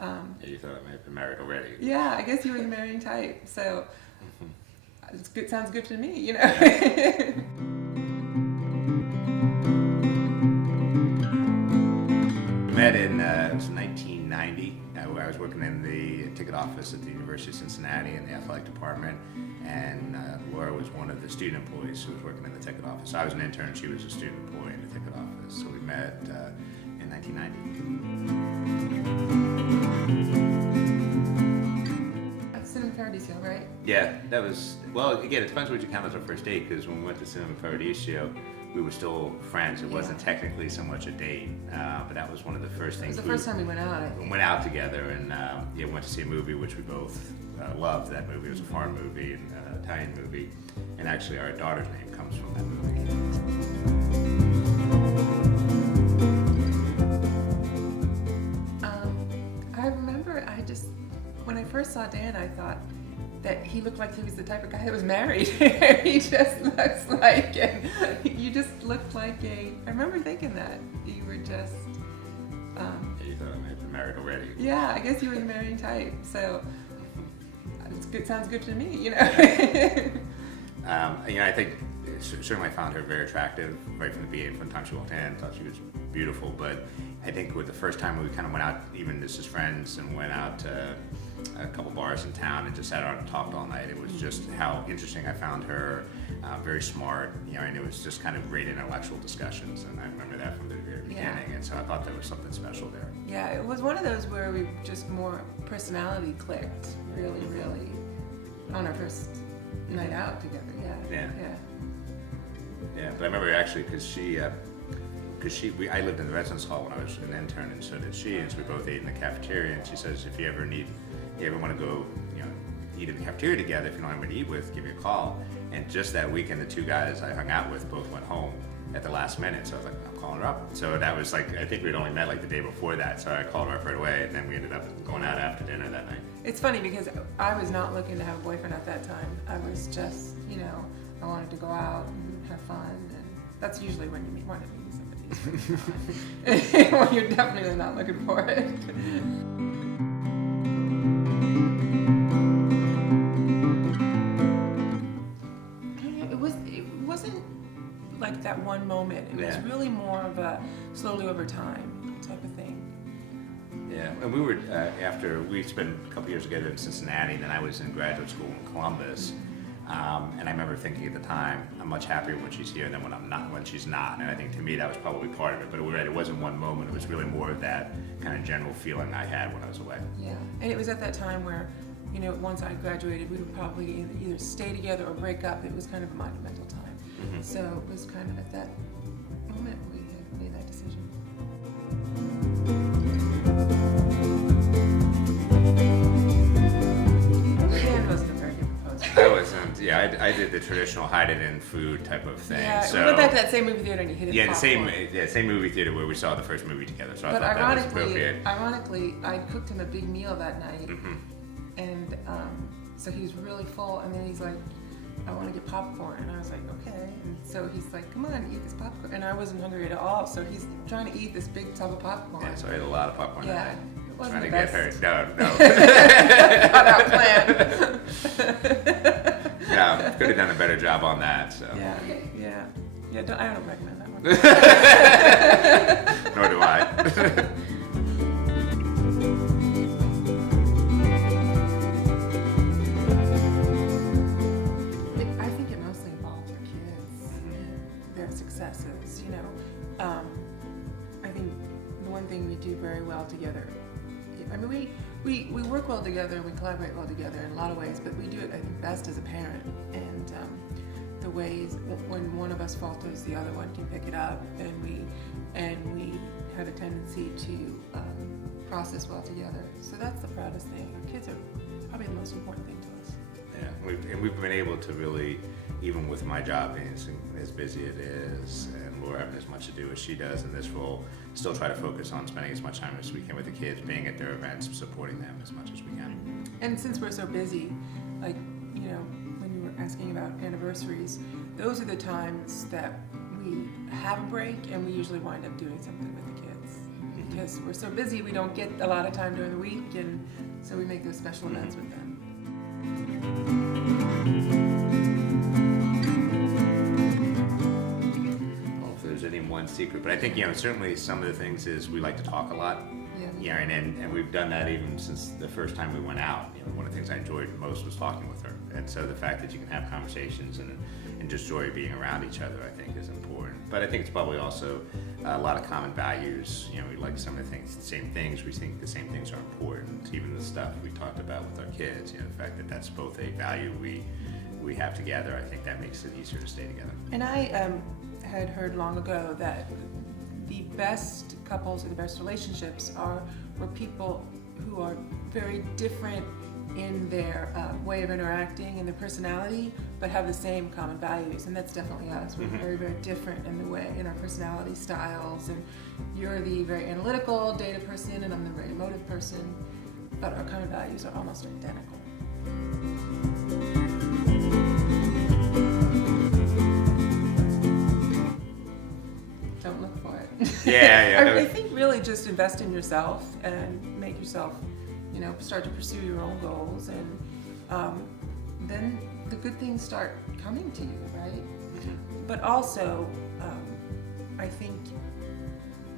Yeah, you thought I may have been married already. Yeah, I guess you were the marrying type. So it's good. Sounds good to me, you know. Yeah. We met in it was 1990. Where I was working in the ticket office at the University of Cincinnati in the athletic department, and Laura was one of the student employees who was working in the ticket office. I was an intern; she was a student employee in the ticket office. So we met in 1990. At Cinema Paradiso, right? Yeah, that was, well, again, it depends what you count as our first date, because when we went to Cinema Paradiso, we were still friends. It wasn't technically so much a date, but that was one of the first things. It was the first time we went out, I think. We went out together and went to see a movie which we both loved. That movie was a foreign movie, an Italian movie, and actually our daughter's name comes from that movie. I remember when I first saw Dan, I thought that he looked like he was the type of guy that was married. He just looks like, and you just looked like I remember thinking that. You were just... Yeah, you thought I may have been married already. Yeah, I guess you were the marrying type. So it's good. Sounds good to me, you know. I think certainly I found her very attractive right from the beginning. From the time she walked in, I thought she was beautiful. But I think with the first time we kind of went out, even just as friends, and went out to a couple bars in town and just sat around and talked all night. It was just how interesting I found her. Very smart, and it was just kind of great intellectual discussions. And I remember that from the very beginning. And so I thought there was something special there. Yeah, it was one of those where we just more personality clicked, really, really, on our first night out together. Yeah. But I remember actually because I lived in the residence hall when I was an intern, and so did she, and so we both ate in the cafeteria. And she says, if you ever want to go, eat in the cafeteria together, if you don't have anybody to eat with, give me a call. And just that weekend, the two guys I hung out with both went home at the last minute. So I was like, I'm calling her up. So that was like, I think we'd only met like the day before that. So I called her up right away, and then we ended up going out after dinner that night. It's funny because I was not looking to have a boyfriend at that time. I was just, I wanted to go out and have fun, and that's usually when you want to meet somebody. Well, you're definitely not looking for it. It wasn't like that one moment. It was really more of a slowly over time type of thing. Yeah, and we were after we spent a couple years together in Cincinnati, and then I was in graduate school in Columbus. And I remember thinking at the time, I'm much happier when she's here than when she's not. And I think to me that was probably part of it. But it wasn't one moment. It was really more of that kind of general feeling I had when I was away. Yeah, and it was at that time where, once I graduated, we would probably either stay together or break up. It was kind of a monumental time. Mm-hmm. So it was kind of at that moment we had made that decision. Dan wasn't a very good proposer. I wasn't. Yeah, I did the traditional hide it in food type of thing. Yeah, so, we went back to that same movie theater and you hid it. Yeah, same movie theater where we saw the first movie together. So I thought that was appropriate. Ironically, I cooked him a big meal that night, and so he was really full. And then he's like, "I want to get popcorn," and I was like, "Okay." And so he's like, "Come on, eat this popcorn." And I wasn't hungry at all, so he's trying to eat this big tub of popcorn. Yeah, so I ate a lot of popcorn that night. It wasn't trying the to best. get her. No. Cut out plan. Yeah, could have done a better job on that. So. Yeah. I don't recommend that one. Nor do I. I think it mostly involves our kids and their successes. I think the one thing we do very well together. I mean, we work well together and we collaborate well together in a lot of ways, but we do it, I think, best as a parent. And the ways when one of us falters, the other one can pick it up, and we have a tendency to process well together. So that's the proudest thing. Our kids are probably the most important thing to us. Yeah, we've been able to really, even with my job being as busy it is, and Laura having as much to do as she does in this role, still try to focus on spending as much time as we can with the kids, being at their events, supporting them as much as we can. And since we're so busy, like, when you were asking about anniversaries, those are the times that we have a break, and we usually wind up doing something with the kids. because we're so busy, we don't get a lot of time during the week, and so we make those special events with them. If there's any one secret, but I think, certainly some of the things is we like to talk a lot. Yeah. And we've done that even since the first time we went out. One of the things I enjoyed most was talking with her. And so the fact that you can have conversations and just joy being around each other, I think, is important. But I think it's probably also a lot of common values. We like some of the things, the same things. We think the same things are important. Even the stuff we talked about with our kids, the fact that that's both a value we have together, I think that makes it easier to stay together. And I had heard long ago that the best couples or the best relationships were people who are very different in their way of interacting and their personality, but have the same common values. And that's definitely us. We're very, very different in our personality styles. And you're the very analytical data person, and I'm the very emotive person. But our common values are almost identical. Don't look for it. Yeah. I think really just invest in yourself and make yourself, start to pursue your own goals, and then the good things start coming to you, right? But also, I think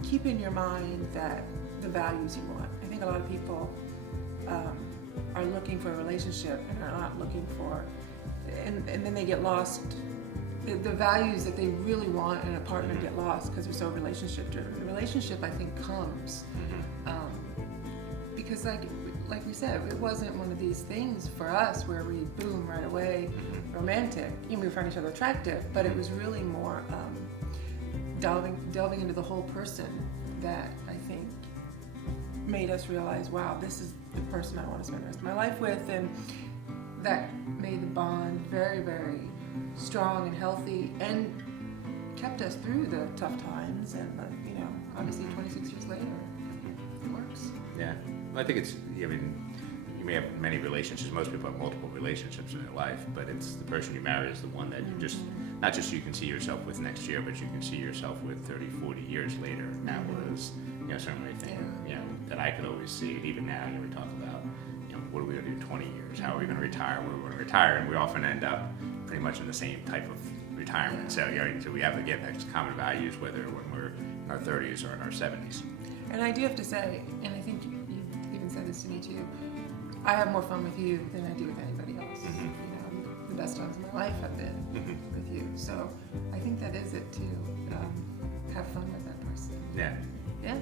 keep in your mind that the values you want. I think a lot of people are looking for a relationship and are not looking for, and then they get lost. The values that they really want in a partner get lost because they're so relationship driven. The relationship, I think, comes because, like we said, it wasn't one of these things for us where we boom right away, romantic. We found each other attractive, but it was really more delving into the whole person that I think made us realize, wow, this is the person I want to spend the rest of my life with, and that made the bond very, very strong and healthy, and kept us through the tough times. And obviously 26 years later, it works. Yeah, I think it's, you may have many relationships. Most people have multiple relationships in their life, but it's the person you marry is the one that you just, not just you can see yourself with next year, but you can see yourself with 30, 40 years later. And that was, certainly a thing, that I could always see. And even now, we talk about, what are we going to do 20 years? How are we going to retire? Where are we going to retire? And we often end up pretty much in the same type of retirement. So, so we have to get those common values, whether when we're in our 30s or in our 70s. And I do have to say, and I think you even said this to me too, I have more fun with you than I do with anybody else. The best times of my life have been with you. So I think that is it too. Have fun with that person. Yeah. Yeah.